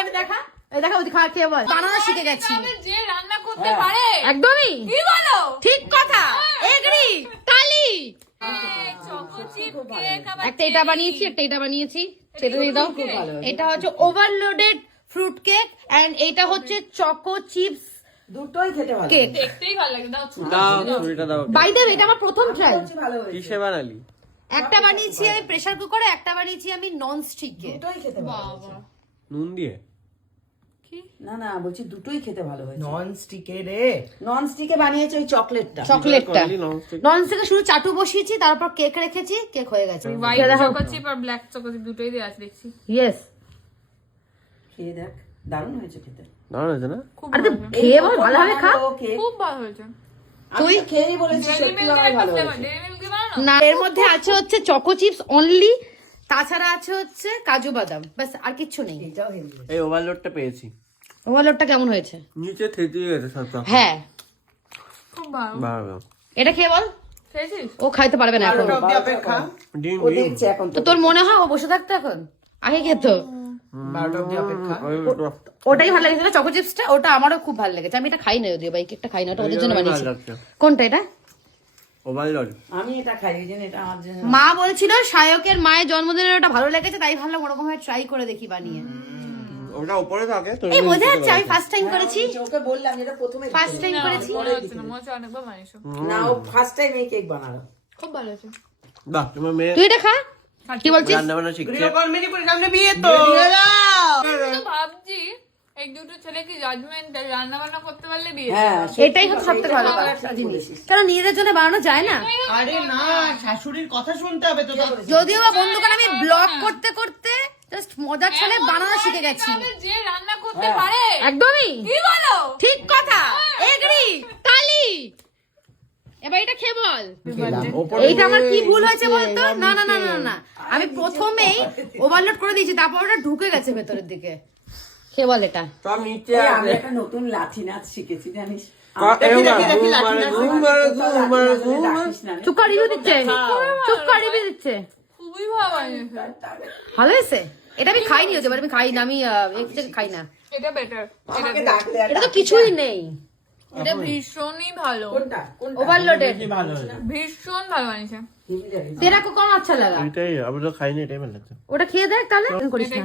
হয়নি দেখা? এই দেখা ওদি খেয়ে বল। বানানো শিখে গেছি। যে রান্না করতে পারে। একদমই। কি বলো? ঠিক কথা। এগ্রি তালি চকো চিপ কেক আবার একটা এটা বানিয়েছি একটা এটা বানিয়েছি। সেটা দিয়ে দাও। এটা হচ্ছে ওভারলোডেড ফ্রুট কেক এন্ড এটা হচ্ছে চকো চিপস দুটোই খেতে ভালো কেক দেখতেই ভালো লাগে। দাও ছুরিটা দাও বাই দ্য এটা আমার প্রথম ট্রাই কিসে বানালি? একটা বানিয়েছি আমি প্রেসার কুকারে একটা বানিয়েছি আমি নন স্টিকে দুটোই খেতে ভালো নুন দিয়ে? না না বলছি দুটোই খেতে ভালো হয়েছে। নন স্টিকে রে। নন স্টিকে বানিয়েছে ওই চকলেটটা। চকলেটটা নন স্টিকে শুধু চাটু বসিয়েছি তারপর কেক রেখেছি কেক হয়ে গেছে। হোয়াইট চকো চিপ আর ব্ল্যাক চকো চিপ দুটোই আছে দেখছি। ইয়েস খেয়ে দেখ দারুণ হয়েছে খেতে। দারুণ হয়েছে না? খুব আরে তুই খেয়ে বল ভালোভাবে খা। খুব ভালো হয়েছে। আমি তো খেয়েই বলেছি ডেইরি সত্যি ভালো হয়েছে। না এর মধ্যে আছে হচ্ছে চকো চিপস অনলি তাছাড়া আছে হচ্ছে কাজু বাদাম। ব্যাস আর কিচ্ছু নেই। এই ওভারলোডটা পেয়েছি। ওভারলোডটা কেমন হয়েছে? নিচে থেতিয়ে গেছে সবটা। হ্যাঁ। খুব ভালো ভালো এটা খেয়ে বল। খেয়েছিস? ও খাইতে পারবে না এখন। ও দেখছে এখন তো তোর মনে হয় ও বসে থাকতো এখন? আগে খেত। ওটাই ভালো লেগেছে চকো চিপসটা ওটা আমারও খুব ভালো লেগেছে। আমি এটা খাই না যদিও বাইক একটা খাই না ওটা ওদের জন্য বানিয়েছি। কোনটা এটা? ওভারলোড আমি এটা খাই ওই জন্য এটা আমার জন্য মা বলছিল সায়কের মায়ের জন্মদিনের ওটা ভালো লেগেছে তাই ভাবলাম ওরকম ভাবে ট্রাই করে দেখি বানিয়ে। ওটা উপরে থাকে তো এই বোঝা যাচ্ছে আমি ফার্স্ট টাইম করেছি। ওকে বললাম এটা প্রথমে ফার্স্ট টাইম করেছি। হচ্ছে না হচ্ছে অনেকবার বানিয়েছো। না ও ফার্স্ট টাইম এই কেক বানালো। খুব ভালো হয়েছে। বাহ তোমার মেয়ে তুই এটা খা। কি বলছিস? রান্না বান্না শিখছে গৃহকর্মীর সামনে বিয়ে তো ভাবছি এই দুটো ছেলে কি জাজমেন্ট রান্না বান্না করতে পারলে বিয়ে হ্যাঁ এটাই হচ্ছে সবথেকে ভালো জিনিস। কারণ নিজেদের জন্য বানানো যায় না। আরে না শাশুড়ির কথা শুনতে হবে তো যদিও বা বন্ধুকার আমি ব্লগ করতে করতে জাস্ট মজার ছলে বানানো শিখে গেছি। যে রান্না করতে পারে একদমই। কি বলো? ঠিক কথা। এগ্রি। এবার এটা খেয়ে বল। এইটা আমার কি ভুল হয়েছে বলতো? না না না না না আমি প্রথমেই ওভারলোড করে দিয়েছি তারপর ওটা ঢুকে গেছে ভেতরের দিকে। বল এটা। সব নিচে আমি একটা নতুন লাঠি নাচ শিখেছি জানিস? এরকম দেখি, দেখি, ঘুম লাঠি মারে, নাচ ঘুম মারে, ঘুম মারে, ঘুম মারে। রাখিস না রে। চুপ কর রিভিউ দিচ্ছে। চুপ কর রিভিউ দিচ্ছে। খুবই ভালো ভালো হয়েছে? এটা আমি খাইনি হতে পারে আমি খাই না। আমি খাই এটা বেটার এটা তো কিছুই নেই। এটা ভীষণই ভালো। ওভারলোডেড ভীষণ ভালো বানিয়েছে তেরা কো কম আচ্ছা লাগা। এটাই আমি তো খাইনি এটাই ভালো লাগছে। ওটা খেয়ে দেখ তাহলে। করিস না।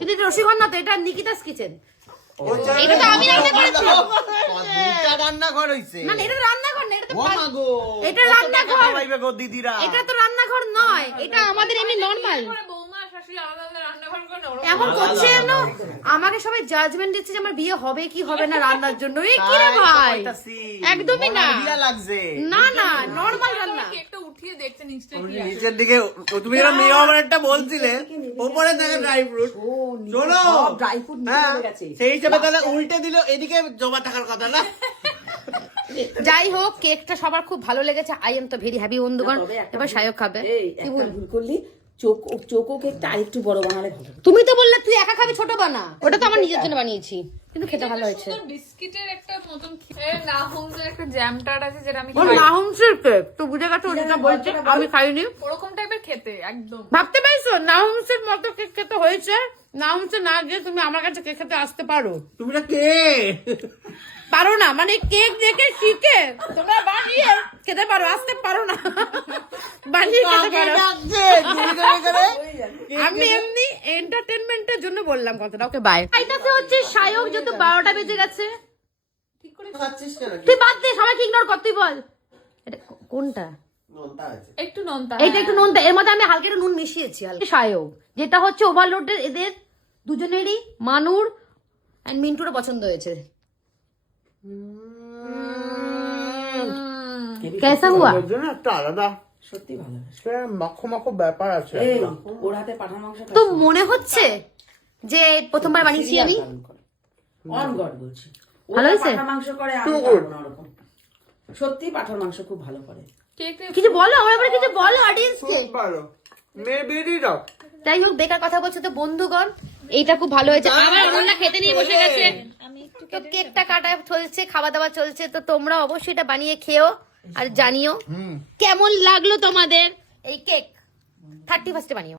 কিন্তু এটা রসিকন না তো এটা নিকিতাস কিচেন। এটা তো আমি রান্না করেছি দুইটা রান্নাঘর না এটা রান্নাঘর না এটা তো ও পা- গো এটা রান্নাঘর। টাকা পাইবে গো দিদিরা? এটা তো রান্নাঘর নয় এটা আমাদের এমনি নর্মাল বৌমা শাশুড়ি আলাদা এমন করছে যেন আমাকে সবাই জাজমেন্ট দিচ্ছে যে আমার বিয়ে হবে কি হবে না রান্নার জন্য এই কি রে ভাই একদমই না। না না নর্মাল রান্না কেকটা উঠিয়ে দেখছে নিচটা কি নিচের দিকে তুমি যেটা মেয়ে আমার একটা বলছিলে উপরে থাকে ড্রাই ফ্রুট শোনো ড্রাই ফ্রুট নিয়ে হ্যাঁ, গেছে সেই হিসাবে তাহলে উল্টে দিল এদিকে জমা থাকার কথা না যাই হোক কেকটা সবার খুব ভালো লেগেছে আই এম তো ভেরি হ্যাপি বন্ধুগণ এবার সায়ক খাবে কি একটা ভুল করলি চোখ চোখো কেকটা আরেকটু বড় বানালে ভালো তুমি তো বললে তুই একা খাবি ছোট বানা। ওটা তো আমার নিজের জন্য বানিয়েছি। কিন্তু খেতে ভালো হয়েছে। বিস্কিটের একটা মতন খে- না হোমসের একটা জ্যাম টার্ট আছে যেটা আমি ওর খাই। নাহুমসের কেক তো বুঝে গেছো বলছে আমি খাইনি। ওরকম টাইপের খেতে একদম। ভাবতে পারছ? নাহুমসের মতো কেক খেতে হয়েছে। নাহুমসে না গিয়ে তুমি আমার কাছে কেক খেতে আসতে পারো। তুমি কে? পারো না মানে কেক দেখে শিখে তোমরা বানিয়ে খেতে পারো আসতে পারো না। বানিয়ে খেতে পারো। আমি এমনি এন্টারটেনমেন্টের জন্য বললাম কথাটা। ওকে বাই এটাতে হচ্ছে সায়ক যেহেতু বারোটা বেজে গেছে। খাচ্ছিস কেন? তুই বাদ দে সবাইকে ইগনোর কর তুই বল। এটা কোনটা? নোনতা আছে। একটু নন্তা। এইটা একটু নুন এর মধ্যে আমি হালকা একটু নুন মিশিয়েছি হালকা। সায়ক যেটা হচ্ছে ওভারলোডের এদের দুজনেরই মানুর এন্ড মিন্টুরও পছন্দ হয়েছে। কেসা হুয়া? একটা আলাদা। সত্যি ভালো মাখো মাখো ব্যাপার আছে। ওর হাতে পাঠা মাংস তো মনে হচ্ছে যে প্রথমবার বানিয়েছি আমি? অন গড বলছি। ভালো হয়েছে? মাংস করে সত্যি পাঠার মাংস খুব ভালো করে। কিছু বলো আমার কিছু বলো অডিয়েন্সকে মেয়ে বেরিয়ে দাও যাই হোক বেকার কথা বলছো তো বন্ধুগণ। এইটা খুব ভালো হয়েছে। আবার অনন্যা খেতে নিয়ে বসে গেছে। তো কেকটা কাটা চলছে খাওয়া দাওয়া চলছে তো তোমরা অবশ্যই এটা বানিয়ে খেও আর জানিও। কেমন লাগল তোমাদের? এই কেক থার্টি ফার্স্টে বানিও।